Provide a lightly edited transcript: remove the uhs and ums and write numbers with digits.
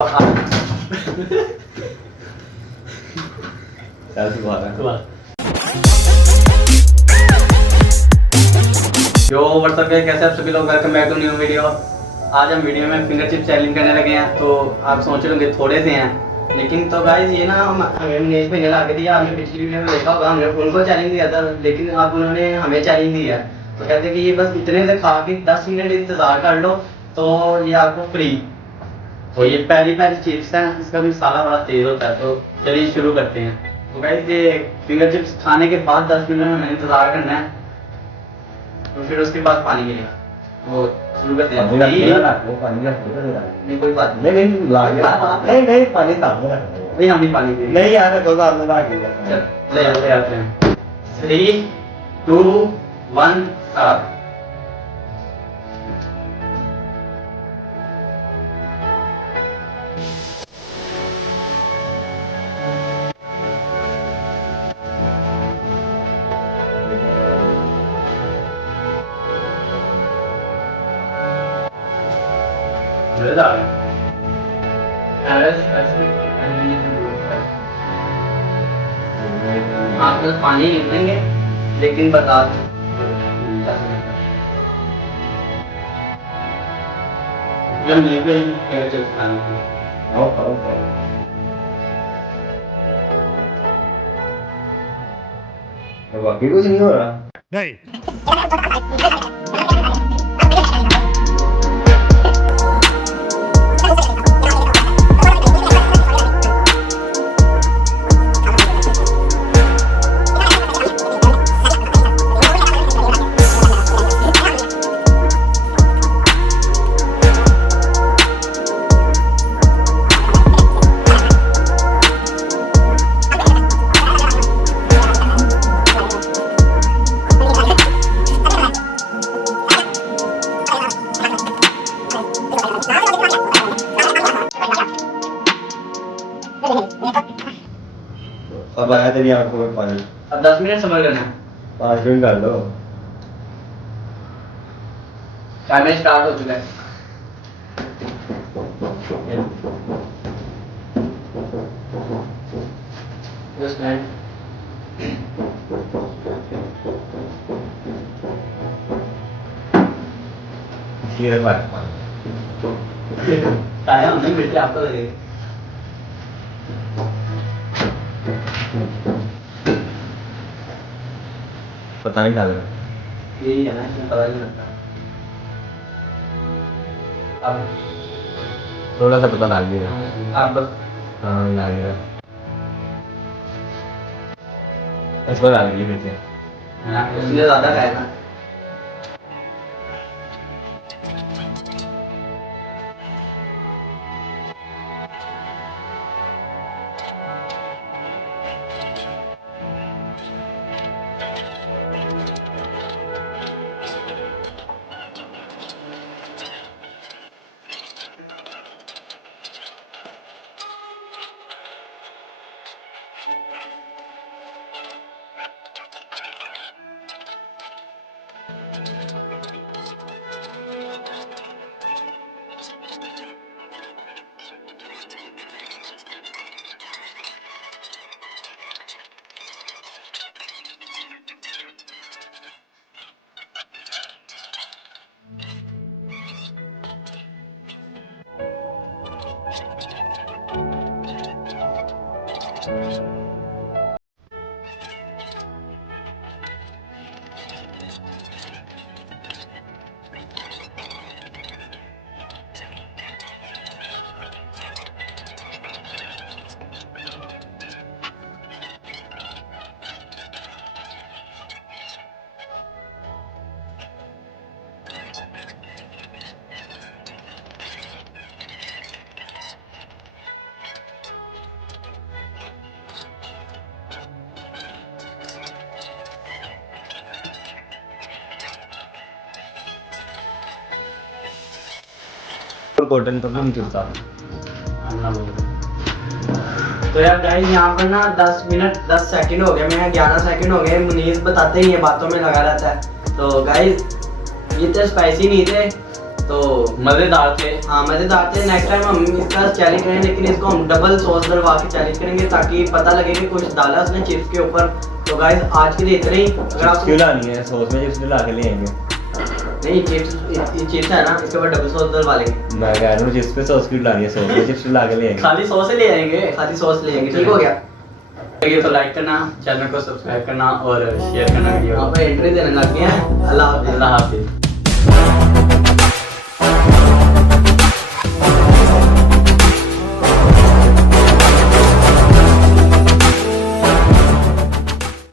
जो व्हाट्सएप पे कैसे आप सभी लोग, welcome back to new video. आज हम वीडियो में फिंगर चिप चैलेंज करने लगे हैं। तो आप सोच रहे होंगे थोड़े से हैं, लेकिन तो गाइस ये ना हमें नेक्स्ट महीने ला के दिया। हमने पिछली वीडियो में देखा होगा, हमने उनको चैलेंज दिया था, लेकिन अब उन्होंने हमें चैलेंज दिया है। तो कहते कि ये बस इतने से खा के 10 मिनट इंतजार कर लो तो ये आपको फ्री। तो ये पहली चिप्स है, इसका भी मसाला बड़ा तेज होता है। तो चलिए शुरू करते हैं। तो गाइस ये फिंगर चिप्स खाने के बाद 10 मिनट हमें इंतजार करना है, तो फिर उसके बाद पानी मिलेगा। वो शुरू करते हैं। नहीं कोई बात नहीं, नहीं पानी सामने रख दो। नहीं हम नहीं पानी पी नहीं यार कोई बात नहीं रख ले आते हैं। 3 2 1 स्टार्ट। आप बस पानी निकलेंगे, लेकिन बता बाकी कुछ नहीं हो रहा। नहीं अब आया तेरी आंखों में पानी। अब 10 मिनट समझ लेना। 5 मिनट कर लो। टाइमर स्टार्ट हो चुका है। Just minute। ये बात टाइम नहीं मिलते आपको लगेगा। पता नहीं क्या लगा। यही है ना, इसमें पता नहीं लगता। अब थोड़ा सा पता लग गया। अब हाँ लग गया। इस बार लग गई फिर से। उसने ज्यादा खाया ना। कॉटन तो नहीं चलता। तो यार गाइस यहाँ पर ना 10 मिनट 10 सेकंड हो गए, मैं 11 सेकंड हो गए। मुनीस बताते ही ये बातों में लगा रहता है। तो गाइस ये तो स्पाइसी नहीं थे, तो मज़ेदार थे। हाँ मज़ेदार थे। नेक्स्ट टाइम हम इसका चैलेंज करेंगे, लेकिन इसको हम डबल सॉस डलवा के चैलेंज करेंगे ताकि पता लगे कि कुछ डाला उसने चिप्स के ऊपर। तो गाइस आज के लिए इतना ही। अगर आप क्यों लानी है सॉस में, चिप्स ला के ले आएंगे। नहीं चिप्स है ना, इसके ऊपर डबल सॉस डलवा लेंगे। मैं कह रहा हूँ चिप्स पे सॉस क्यों लानी है, सॉस में चिप्स ला के ले आएंगे। खाली सॉस ले आएंगे, खाली सॉस ले आएंगे। ठीक हो गया। तो लाइक करना, चैनल को सब्सक्राइब करना और शेयर करना वीडियो। यहाँ पे एंट्री देने लग गए हैं। अल्लाह हाफिज़।